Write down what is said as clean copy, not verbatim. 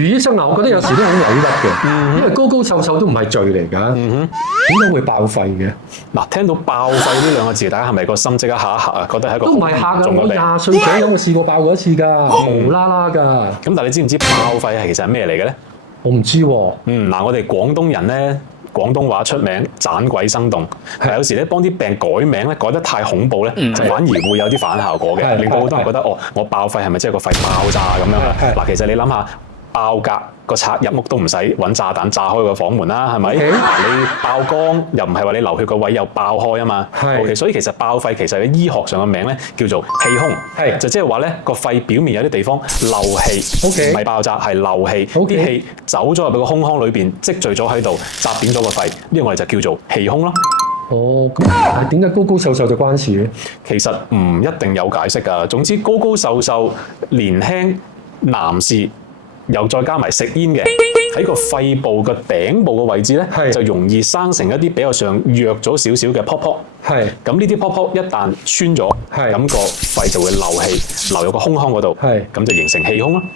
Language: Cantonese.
余醫生啊，我覺得有時都好委屈嘅，因為高高瘦瘦都唔係罪嚟㗎，點解會爆肺嘅？嗱，聽到爆肺呢兩個字，大家係咪個心即刻嚇一嚇啊？覺得係一個都唔係嚇㗎，我重嘅病。20歲左右我試過爆過一次㗎，無啦啦㗎，咁但係你知唔知爆肺係其實係咩嚟嘅咧？我唔知喎。嗱，我哋廣東人咧，廣東話出名盞鬼生動，但係有時咧幫啲病改名咧改得太恐怖咧，就反而會有啲反效果嘅，令到好多人覺得哦，我爆肺係咪即係個肺爆炸咁樣啊？嗱，其實你諗下，爆格個賊入屋都唔使揾炸彈炸開個房門啦，係咪？你爆缸又唔係話你流血個位又爆開啊嘛。OK， 所以其實爆肺其實喺醫學上嘅名咧叫做氣胸，就即係話咧個肺表面有啲地方漏氣，唔係爆炸係漏氣，啲氣走咗入去個胸腔裏邊積聚咗喺度，砸扁咗個肺，呢個我哋就叫做氣胸咯。哦，咁點解高高瘦瘦就關事咧？其實唔一定有解釋㗎。總之高高瘦瘦、年輕男士，又再加埋食煙嘅，喺個肺部嘅頂部嘅位置咧，就容易生成一啲比較上弱咗少少嘅泡泡。咁呢啲泡泡一旦穿咗，咁個肺就會漏氣，流入個胸腔嗰度，咁就形成氣胸咯。